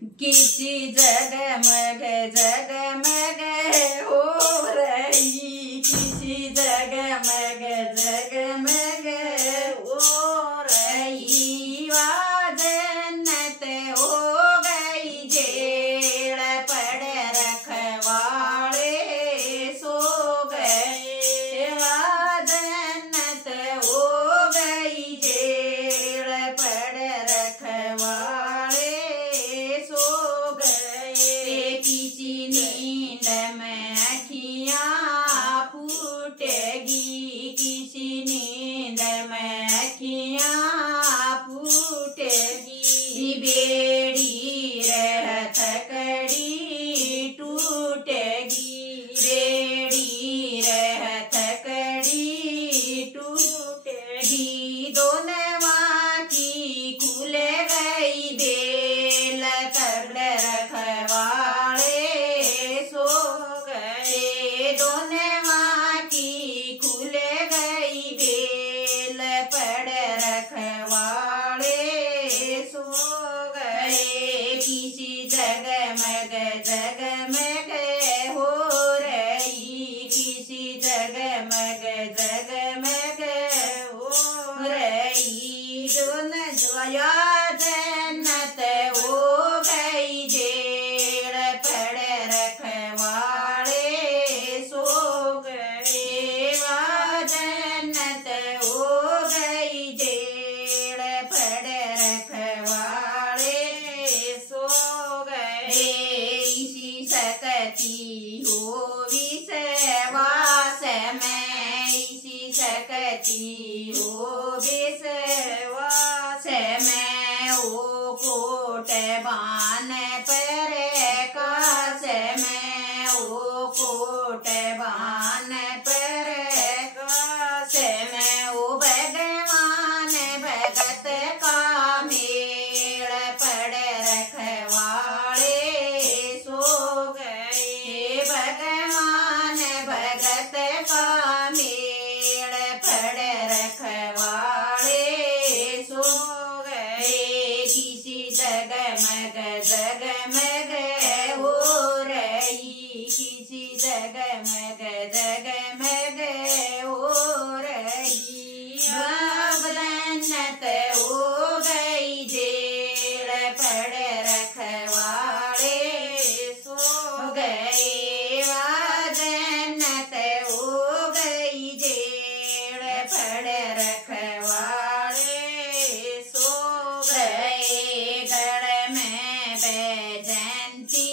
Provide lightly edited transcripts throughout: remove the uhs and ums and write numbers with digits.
किसी जगमग जगमग हो रही, किसी जगमग जगमग हो रही। वाजनत हो गई जेड़ पड़ रखवाड़े सो गए। वाजनत हो गई जेड़ पड़ रखवाड़े सो गए। किसी नींद में अखियाँ फूटेगी, किसी नींद में अखियाँ फूटेगी। बेड़ी रहत कड़ी टूटेगी, बेड़ी रहत कड़ी टूटेगी। दोनों की खुल गई बेल तगड़ रखवाड़े सो गए। दोनों की खुल गई बेल पड़ रखवाड़े सो गए। किसी जगमग जगमग हो रही, किसी जगमग जगमग हो रही। दोनों जोया जन्नत हो गई जेड़ पड़ रखवाड़े सो गए। वाजन्नत हो गई जेड़ पड़ रखवाड़े सो गए। इसी सकती हो विश्वास में, इसी सकती हो विश्वास में। ओ कोट बान पर काश में, ओ कोट बान पर काश में। ओ भगवान भगत का मेल पड़ रखवाड़े सो गए। भगवान भगत का मेल पड़ रखवाड़े सो गए। किसी जगमग जगमग हो रही, किसी जगमग जगमग हो रही। वाजन्नत हो गई जेड़ पड़ रखवाड़े सो गए। वाजन्नत हो गई जेड़ पड़ रखवाड़े सो गए। गढ़ में बैजंती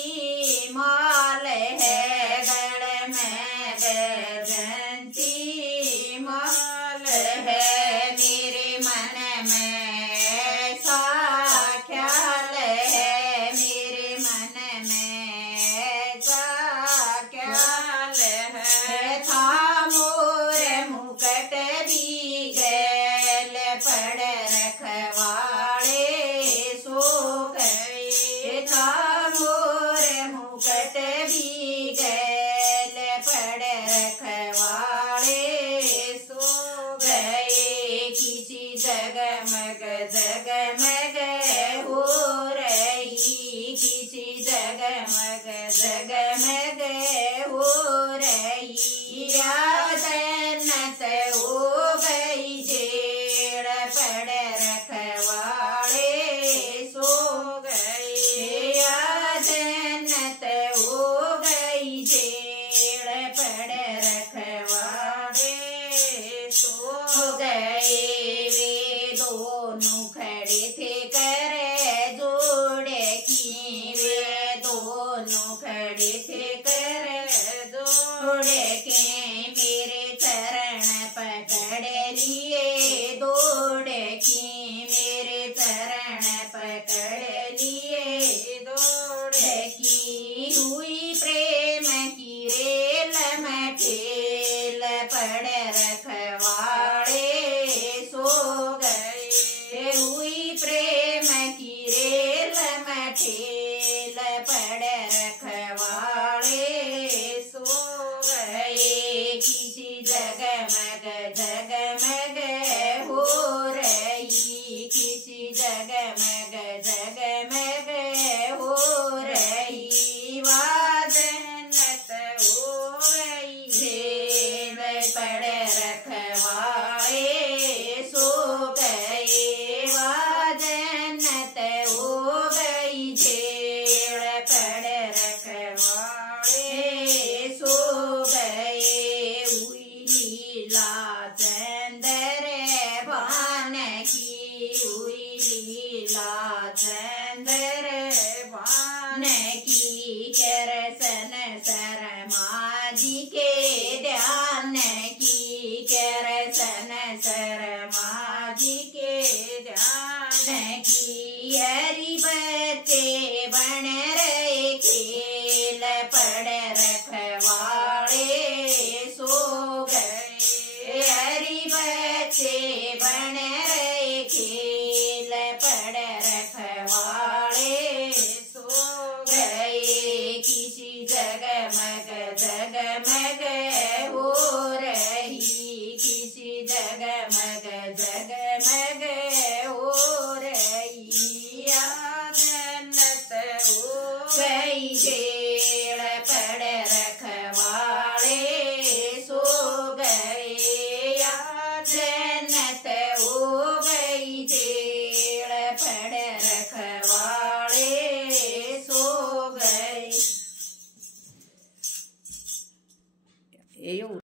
माल है, गढ़ में बैजंती माल है। मेरे मन में ऐसा ख्याल है, मेरे मन में ऐसा ख्याल है। था मोर मुकट भी गैल पड़ रखवाड़े सो गए। था मोर मुकट भी गैल पड़ रखवाड़े सो गए। किसी जगमग जगमग हो रही, किसी जगमग जगमग हो रही। वाजन्नत हो गई जेड़ पड़ रखवाड़े सो गए। वाजन्नत हो गई जेड़ पड़ रखवाड़े सो गए। वे दोनों खड़े थे कर जोड़ की, वे दोनों खड़े थे कर जोड़ के। मेरे चरण पकड़ लिए दौड़ की, मेरे चरण पकड़ लिए दौड़ की। हुई प्रेम की रेल में ठेल पड़ रखवाड़े सो गए। हुई प्रेम की रेल में ठेल पड़ रखवाड़े सो गए। किसी जगमग जगमग हो रही, किसी जगमग जगमग हो अंदर भान की करसन शर्मा जी के ध्यान की करसन शर्मा जी के ध्यान की हरि बच्चे बन रहे खेल पड़ रखवाड़े सो गए हरि बच्चे बन रहे खेल पड़ रखवाड़े सो गए किसी जगमग जगमग हो रही किसी जगमग जगमग